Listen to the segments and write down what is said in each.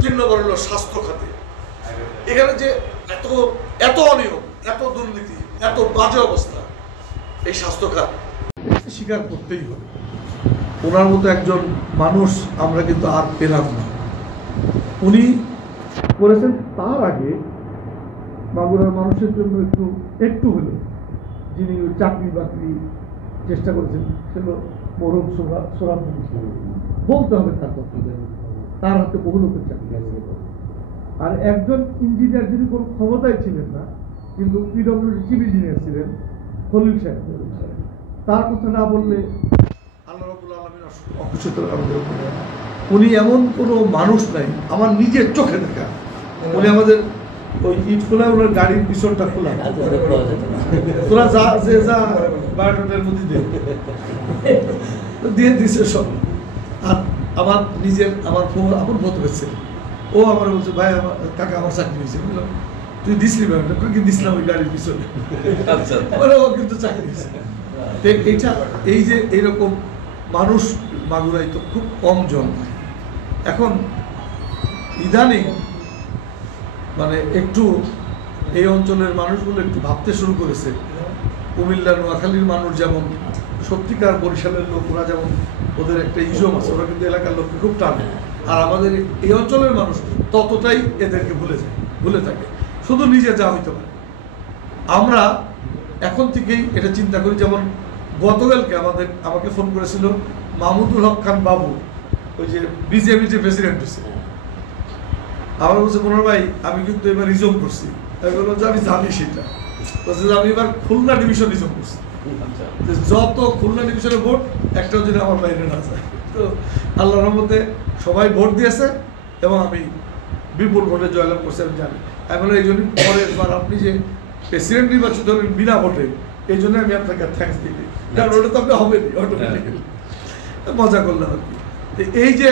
3 নম্বর হলো স্বাস্থ্য খাতে। এখানে যে এত এত অনিয়ম, এত দুর্নীতি, এত বাজে অবস্থা, এই স্বাস্থ্য খাত স্বীকার করতেই হবে। ওনার মতো একজন মানুষ আমরা কিন্তু আর পেলাম না। উনি করেছেন তার আগে মাগুরার মানুষের জন্য একটু হলেও যিনি চাকরি বাকরি চেষ্টা করেছেন, সেগুলো মরুম সোরাম বলতে হবে তার কথা। তার হাতে বহু লোকের চাকরি আছে। আর একজন ইঞ্জিনিয়ার যিনি কোনো ক্ষমতায় ছিলেন না, কিন্তু পিডব্লিউডি চিফ ইঞ্জিনিয়ার ছিলেন, খলিল সাহেব, তার কথা না বললে আল্লাহ রাব্বুল আলামিন অকুশিত আমাদের উপরে। উনি এমন কোনো মানুষ নাই, আমার নিজের চোখে দেখা। উনি আমাদের ওই ইট খোলা, ওনার গাড়ির পিছনটা খোলা, তোরা যা যে যা বায়োডাটার মধ্যে দিয়ে দিছে সব। আর আমার নিজের আমার আপন মত হয়েছে, ও আমার বলছে ভাই আমার কাকা আমার চাকরি হয়েছে। বললাম তুই দিসলি বায়োডাটা? কি দিসলাম ওই গাড়ির পিছনে। ও কিন্তু চাকরি হয়েছে। এইটা এই যে এইরকম মানুষ মাগুরাই তো খুব কম জন্মায়। এখন ইদানিং মানে একটু এই অঞ্চলের মানুষগুলো একটু ভাবতে শুরু করেছে, কুমিল্লার নোয়াখালীর মানুষ যেমন সত্যিকার বরিশালের লোক, ওরা যেমন ওদের একটা ইজম আছে, ওরা কিন্তু এলাকার লোককে খুব টানে। আর আমাদের এই অঞ্চলের মানুষ ততটাই এদেরকে ভুলে থাকে, শুধু নিজে যা হইতে পারে। আমরা এখন থেকেই এটা চিন্তা করি। যেমন গতকালকে আমাকে ফোন করেছিল মাহমুদুল হক খান বাবু, ওই যে বিজেপি যে প্রেসিডেন্ট হয়েছে। আমার বলছে মনোহর ভাই আমি কিন্তু এবার রিজম করছি। আমি বললাম যে আমি জানি সেটা। বলছে যে আমি এবার খুলনা ডিভিশন রিজম করছি, যত খুলনা ডিভিশনের ভোট একটাও যদি আমার বাইরে না যায়। তো আল্লাহর রহমতে সবাই ভোট দিয়েছে এবং আমি বিপুল ভোটে জয়লাভ করছি, আমি জানি। আমি বললাম এই জন্য পরের বার আপনি যে প্রেসিডেন্ট নির্বাচিত হলেন বিনা ভোটে, এই জন্য আমি আপনাকে থ্যাঙ্কস দিই, কারণ ওটা তো আপনি হবেনি অটোমেটিক্যালি। মজা করলাম আর কি। এই যে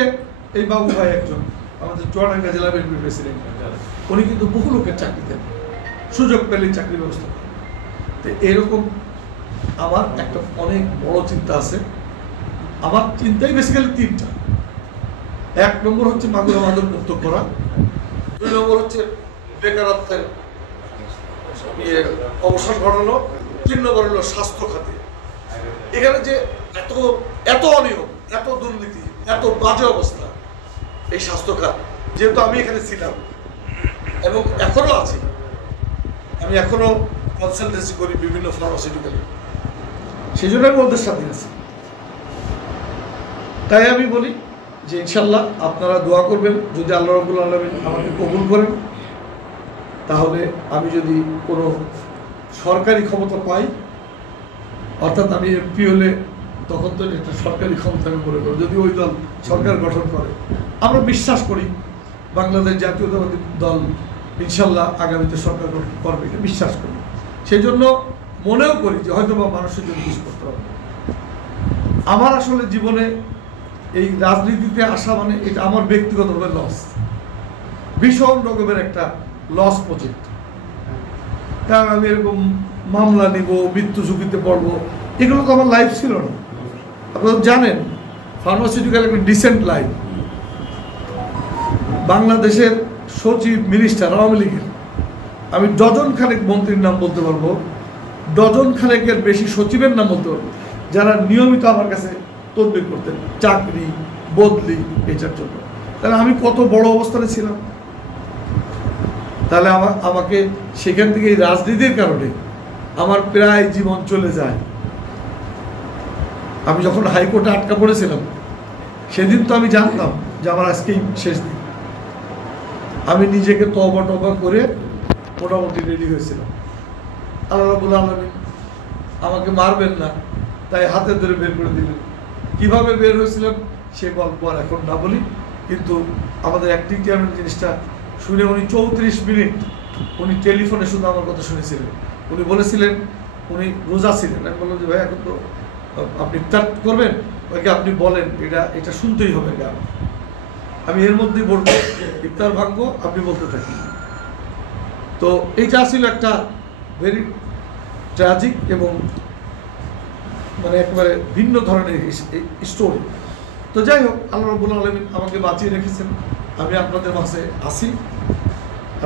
এই বাবু ভাই একজন আমাদের চুয়াডাঙ্গা জেলা বিএনপির প্রেসিডেন্ট, উনি কিন্তু বহু লোকের চাকরি দেন, সুযোগ পেলে চাকরি ব্যবস্থা করেন। তো এরকম আমার একটা অনেক বড় চিন্তা আছে। আমার চিন্তাই বেসিক্যালি 3টা। 1 নম্বর হচ্ছে মাগুরা মাদক মুক্ত করা, 2 নম্বর হচ্ছে বেকারত্বের অবসান ঘটানো, 3 নম্বর হলো স্বাস্থ্য খাতে। এখানে যে এত এত অনিয়ম, এত দুর্নীতি, এত বাজে অবস্থা, এই স্বাস্থ্য খাত। যেহেতু আমি এখানে ছিলাম এবং এখনো আছি, আমি এখনো কনসালটেন্সি করি বিভিন্ন ফার্মাসিউটিক্যালে, সেই জন্য আমি ওদের সাথে আছি। তাই আমি বলি যে ইনশাল্লাহ আপনারা দোয়া করবেন, যদি আল্লাহ রাব্বুল আলামিন আমাকে কবুল করেন, তাহলে আমি যদি কোনো সরকারি ক্ষমতা পাই, অর্থাৎ আমি এমপি হলে, তখন তো একটা সরকারি ক্ষমতা আমি মনে করি, যদি ওই দল সরকার গঠন করে। আমরা বিশ্বাস করি বাংলাদেশ জাতীয়তাবাদী দল ইনশাল্লাহ আগামীতে সরকার গঠন করবে, এটা বিশ্বাস করি। সেই জন্য মনেও করি যে হয়তো বা মানুষের জন্য কিছু করতে হবে। আমার আসলে জীবনে এই রাজনীতিতে আসা মানে এটা আমার ব্যক্তিগতভাবে লস, ভীষণ রকমের একটা লস প্রজেক্ট। কারণ আমি এরকম মামলা নিব, মৃত্যু ঝুঁকিতে পড়বো, এগুলো তো আমার লাইফ ছিল না। আপনারা জানেন ফার্মাসিউটিক্যাল একটা ডিসেন্ট লাইফ। বাংলাদেশের সচিব, মিনিস্টার আওয়ামী লীগের, আমি ডজন খানেক মন্ত্রীর নাম বলতে পারবো, ডজন খানেকের বেশি সচিবের নাম বলতে পারবো, যারা নিয়মিত আমার কাছে তদবির করতেন চাকরি বদলি এটার জন্য। তাহলে আমি কত বড় অবস্থানে ছিলাম। তাহলে আমাকে সেখান থেকে এই রাজনীতির কারণে আমার প্রায় জীবন চলে যায়। আমি যখন হাইকোর্টে আটকা পড়েছিলাম, সেদিন তো আমি জানতাম যে আমার আজকেই শেষ দিন। আমি নিজেকে তওবা করে মোটামুটি রেডি হয়েছিলাম। আল্লাহ রাব্বুল আলামিন আমাকে মারবেন না, তাই হাতে ধরে বের করে দিলেন। কিভাবে বের হয়েছিলাম সে গল্প আর এখন না বলি, কিন্তু আমাদের অ্যাক্টিং চেয়ারম্যান জিনিসটা শুনে উনি 34 মিনিট উনি টেলিফোনে শুধু আমার কথা শুনেছিলেন। উনি বলেছিলেন, উনি রোজা ছিলেন। আমি বললাম যে ভাই এখন তো আপনি ইফতার করবেন, ওকে আপনি বলেন, এটা শুনতেই হবে গান। আমি এর মধ্যেই বলবো, ইফতার ভাঙবো, আপনি বলতে থাকি। তো এইটা ছিল একটা ভেরি ট্র্যাজিক এবং মানে একেবারে ভিন্ন ধরনের স্টোরি। তো যাই হোক, আল্লাহ রাব্বুল আলামিন আমাকে বাঁচিয়ে রেখেছেন। আমি আপনাদের মাঝে আসি।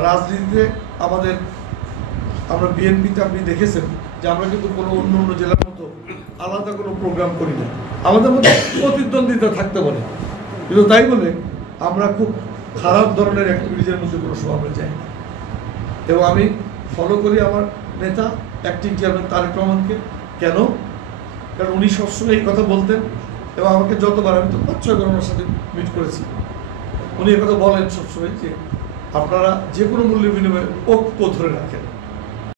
রাজনীতিতে আমরা বিএনপিতে আপনি দেখেছেন যে আমরা কিন্তু কোনো অন্য অন্য জেলার মতো আলাদা কোনো প্রোগ্রাম করি না। আমাদের মধ্যে প্রতিদ্বন্দ্বিতা থাকতে পারে, কিন্তু তাই বলে আমরা খুব খারাপ ধরনের অ্যাক্টিভিটিজের মধ্যে কোনো সময় আমরা যাই না। এবং আমি ফলো করি আমার নেতা অ্যাক্টিং চেয়ারম্যান তারেক রহমানকে। কেন? কারণ উনি সবসময় এই কথা বলতেন, এবং আমাকে যতবার, আমি তো 5-6 বার ওনার সাথে মিট করেছি, উনি কথা বলেন সবসময় যে আপনারা যে কোনো মূল্য বিনিময়ে ঐক্য ধরে রাখেন।